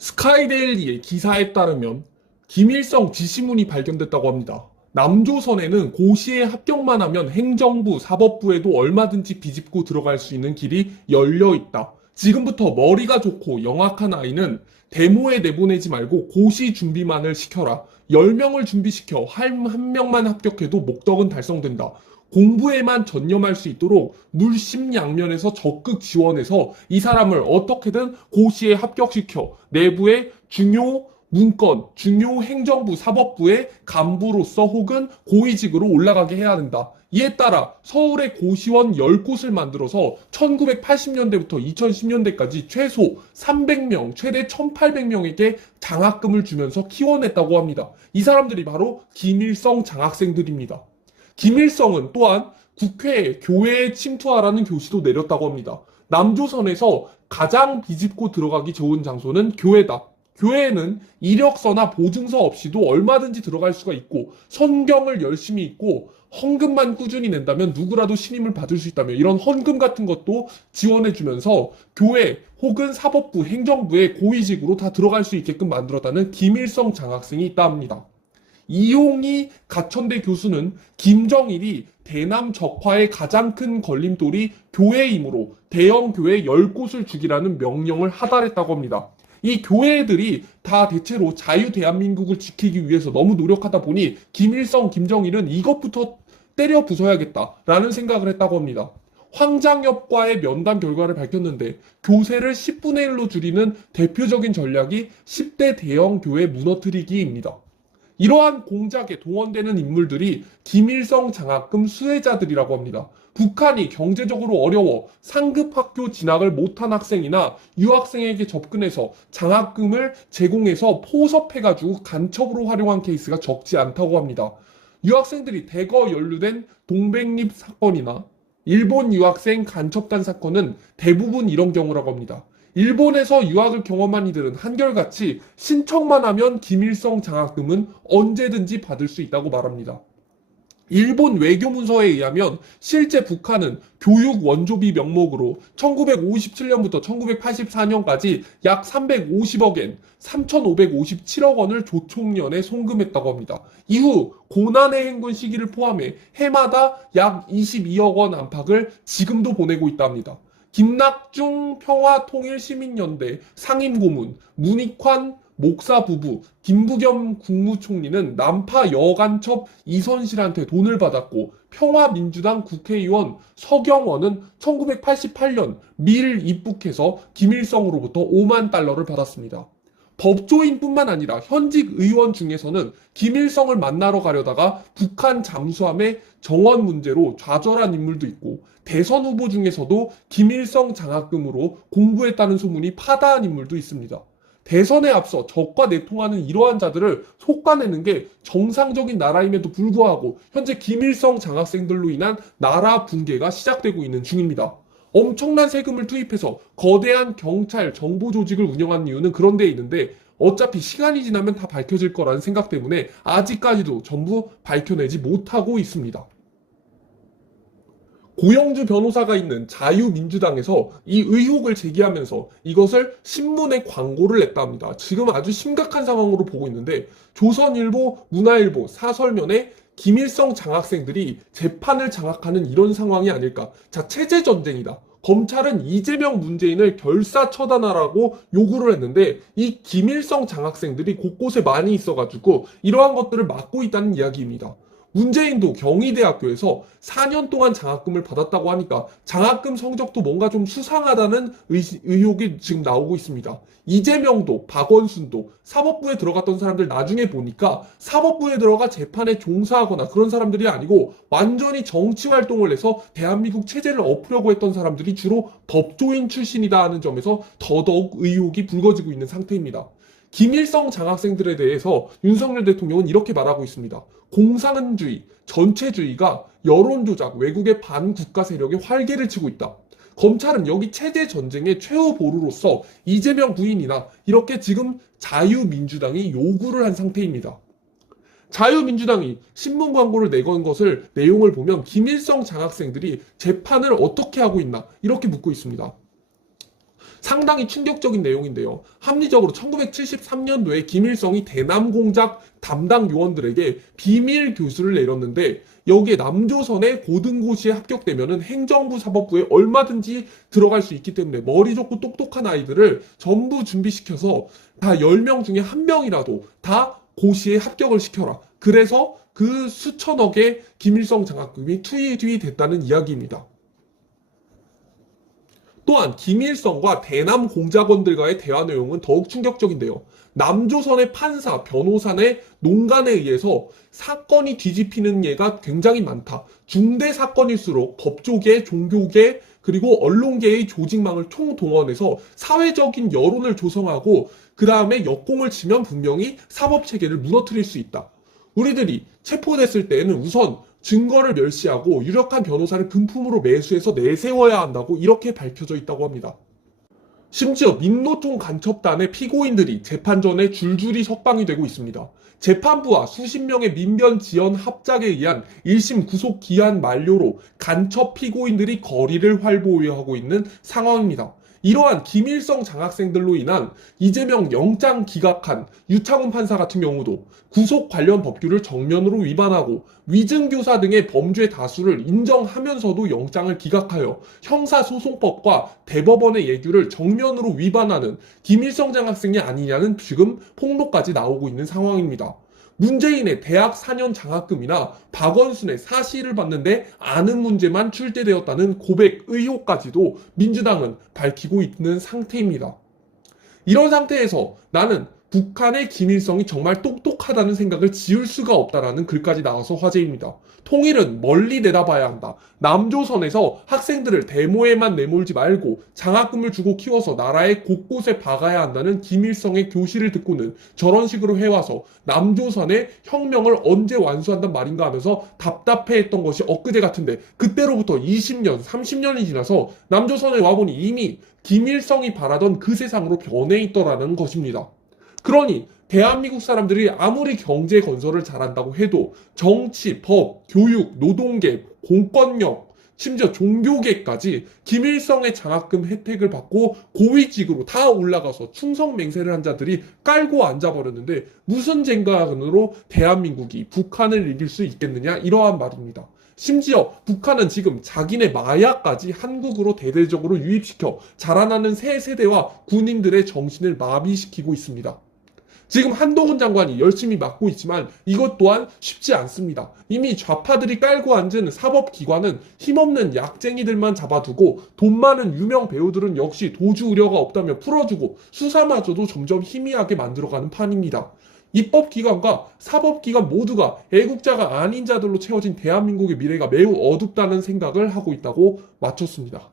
스카이데일리의 기사에 따르면 김일성 지시문이 발견됐다고 합니다. 남조선에는 고시에 합격만 하면 행정부, 사법부에도 얼마든지 비집고 들어갈 수 있는 길이 열려 있다. 지금부터 머리가 좋고 영악한 아이는 데모에 내보내지 말고 고시 준비만을 시켜라. 10명을 준비시켜 한 명만 합격해도 목적은 달성된다. 공부에만 전념할 수 있도록 물심양면에서 적극 지원해서 이 사람을 어떻게든 고시에 합격시켜 내부의 중요 문건, 중요 행정부, 사법부의 간부로서 혹은 고위직으로 올라가게 해야 된다. 이에 따라 서울의 고시원 10곳을 만들어서 1980년대부터 2010년대까지 최소 300명, 최대 1800명에게 장학금을 주면서 키워냈다고 합니다. 이 사람들이 바로 김일성 장학생들입니다. 김일성은 또한 국회에 교회에 침투하라는 교시도 내렸다고 합니다. 남조선에서 가장 비집고 들어가기 좋은 장소는 교회다. 교회에는 이력서나 보증서 없이도 얼마든지 들어갈 수가 있고 성경을 열심히 읽고 헌금만 꾸준히 낸다면 누구라도 신임을 받을 수 있다며 이런 헌금 같은 것도 지원해주면서 교회 혹은 사법부, 행정부의 고위직으로 다 들어갈 수 있게끔 만들었다는 김일성 장학생이 있다 합니다. 이용희 가천대 교수는 김정일이 대남 적화의 가장 큰 걸림돌이 교회이므로 대형 교회 10곳을 죽이라는 명령을 하달했다고 합니다. 이 교회들이 다 대체로 자유 대한민국을 지키기 위해서 너무 노력하다 보니 김일성, 김정일은 이것부터 때려 부숴야겠다라는 생각을 했다고 합니다. 황장엽과의 면담 결과를 밝혔는데 교세를 10분의 1로 줄이는 대표적인 전략이 10대 대형 교회 무너뜨리기입니다. 이러한 공작에 동원되는 인물들이 김일성 장학금 수혜자들이라고 합니다. 북한이 경제적으로 어려워 상급 학교 진학을 못한 학생이나 유학생에게 접근해서 장학금을 제공해서 포섭해가지고 간첩으로 활용한 케이스가 적지 않다고 합니다. 유학생들이 대거 연루된 동백립 사건이나 일본 유학생 간첩단 사건은 대부분 이런 경우라고 합니다. 일본에서 유학을 경험한 이들은 한결같이 신청만 하면 김일성 장학금은 언제든지 받을 수 있다고 말합니다. 일본 외교문서에 의하면 실제 북한은 교육 원조비 명목으로 1957년부터 1984년까지 약 350억엔, 3,557억 원을 조총련에 송금했다고 합니다. 이후 고난의 행군 시기를 포함해 해마다 약 22억 원 안팎을 지금도 보내고 있다 합니다. 김낙중 평화통일시민연대 상임고문, 문익환 목사 부부, 김부겸 국무총리는 남파 여간첩 이선실한테 돈을 받았고 평화민주당 국회의원 서경원은 1988년 밀 입국해서 김일성으로부터 5만 달러를 받았습니다. 법조인뿐만 아니라 현직 의원 중에서는 김일성을 만나러 가려다가 북한 잠수함의 정원 문제로 좌절한 인물도 있고 대선 후보 중에서도 김일성 장학금으로 공부했다는 소문이 파다한 인물도 있습니다. 대선에 앞서 적과 내통하는 이러한 자들을 속아내는 게 정상적인 나라임에도 불구하고 현재 김일성 장학생들로 인한 나라 붕괴가 시작되고 있는 중입니다. 엄청난 세금을 투입해서 거대한 경찰, 정보 조직을 운영하는 이유는 그런 데 있는데 어차피 시간이 지나면 다 밝혀질 거라는 생각 때문에 아직까지도 전부 밝혀내지 못하고 있습니다. 고영주 변호사가 있는 자유민주당에서 이 의혹을 제기하면서 이것을 신문에 광고를 냈다 합니다. 지금 아주 심각한 상황으로 보고 있는데 조선일보, 문화일보, 사설면에 김일성 장학생들이 재판을 장악하는 이런 상황이 아닐까. 자, 체제전쟁이다. 검찰은 이재명 문재인을 결사 처단하라고 요구를 했는데 이 김일성 장학생들이 곳곳에 많이 있어가지고 이러한 것들을 막고 있다는 이야기입니다. 문재인도 경희대학교에서 4년 동안 장학금을 받았다고 하니까 장학금 성적도 뭔가 좀 수상하다는 의혹이 지금 나오고 있습니다. 이재명도 박원순도 사법부에 들어갔던 사람들 나중에 보니까 사법부에 들어가 재판에 종사하거나 그런 사람들이 아니고 완전히 정치 활동을 해서 대한민국 체제를 엎으려고 했던 사람들이 주로 법조인 출신이다 하는 점에서 더더욱 의혹이 불거지고 있는 상태입니다. 김일성 장학생들에 대해서 윤석열 대통령은 이렇게 말하고 있습니다. 공산주의, 전체주의가 여론조작, 외국의 반국가 세력의 활개를 치고 있다. 검찰은 여기 체제 전쟁의 최후 보루로서 이재명 부인이나 이렇게 지금 자유민주당이 요구를 한 상태입니다. 자유민주당이 신문 광고를 내건 것을 내용을 보면 김일성 장학생들이 재판을 어떻게 하고 있나 이렇게 묻고 있습니다. 상당히 충격적인 내용인데요. 합리적으로 1973년도에 김일성이 대남 공작 담당 요원들에게 비밀 교수를 내렸는데 여기에 남조선의 고등고시에 합격되면은 행정부 사법부에 얼마든지 들어갈 수 있기 때문에 머리 좋고 똑똑한 아이들을 전부 준비시켜서 다 10명 중에 1명이라도 다 고시에 합격을 시켜라. 그래서 그 수천억의 김일성 장학금이 투입이 됐다는 이야기입니다. 또한 김일성과 대남 공작원들과의 대화 내용은 더욱 충격적인데요. 남조선의 판사, 변호사의 농간에 의해서 사건이 뒤집히는 예가 굉장히 많다. 중대 사건일수록 법조계, 종교계, 그리고 언론계의 조직망을 총동원해서 사회적인 여론을 조성하고 그 다음에 역공을 치면 분명히 사법체계를 무너뜨릴 수 있다. 우리들이 체포됐을 때에는 우선 증거를 멸시하고 유력한 변호사를 금품으로 매수해서 내세워야 한다고 이렇게 밝혀져 있다고 합니다. 심지어 민노총 간첩단의 피고인들이 재판 전에 줄줄이 석방이 되고 있습니다. 재판부와 수십 명의 민변 지연 합작에 의한 1심 구속 기한 만료로 간첩 피고인들이 거리를 활보하고 있는 상황입니다. 이러한 김일성 장학생들로 인한 이재명 영장 기각한 유창훈 판사 같은 경우도 구속 관련 법규를 정면으로 위반하고 위증교사 등의 범죄 다수를 인정하면서도 영장을 기각하여 형사소송법과 대법원의 예규를 정면으로 위반하는 김일성 장학생이 아니냐는 지금 폭로까지 나오고 있는 상황입니다. 문재인의 대학 4년 장학금이나 박원순의 사시를 받는데 아는 문제만 출제되었다는 고백 의혹까지도 민주당은 밝히고 있는 상태입니다. 이런 상태에서 나는 북한의 김일성이 정말 똑똑하다는 생각을 지울 수가 없다라는 글까지 나와서 화제입니다. 통일은 멀리 내다봐야 한다. 남조선에서 학생들을 데모에만 내몰지 말고 장학금을 주고 키워서 나라의 곳곳에 박아야 한다는 김일성의 교시를 듣고는 저런 식으로 해와서 남조선의 혁명을 언제 완수한단 말인가 하면서 답답해했던 것이 엊그제 같은데 그때로부터 20년, 30년이 지나서 남조선에 와보니 이미 김일성이 바라던 그 세상으로 변해 있더라는 것입니다. 그러니 대한민국 사람들이 아무리 경제 건설을 잘한다고 해도 정치, 법, 교육, 노동계, 공권력, 심지어 종교계까지 김일성의 장학금 혜택을 받고 고위직으로 다 올라가서 충성맹세를 한 자들이 깔고 앉아버렸는데 무슨 쟁관으로 대한민국이 북한을 이길 수 있겠느냐 이러한 말입니다. 심지어 북한은 지금 자기네 마약까지 한국으로 대대적으로 유입시켜 자라나는 새 세대와 군인들의 정신을 마비시키고 있습니다. 지금 한동훈 장관이 열심히 맡고 있지만 이것 또한 쉽지 않습니다. 이미 좌파들이 깔고 앉은 사법기관은 힘없는 약쟁이들만 잡아두고 돈 많은 유명 배우들은 역시 도주 우려가 없다며 풀어주고 수사마저도 점점 희미하게 만들어가는 판입니다. 입법기관과 사법기관 모두가 애국자가 아닌 자들로 채워진 대한민국의 미래가 매우 어둡다는 생각을 하고 있다고 마쳤습니다.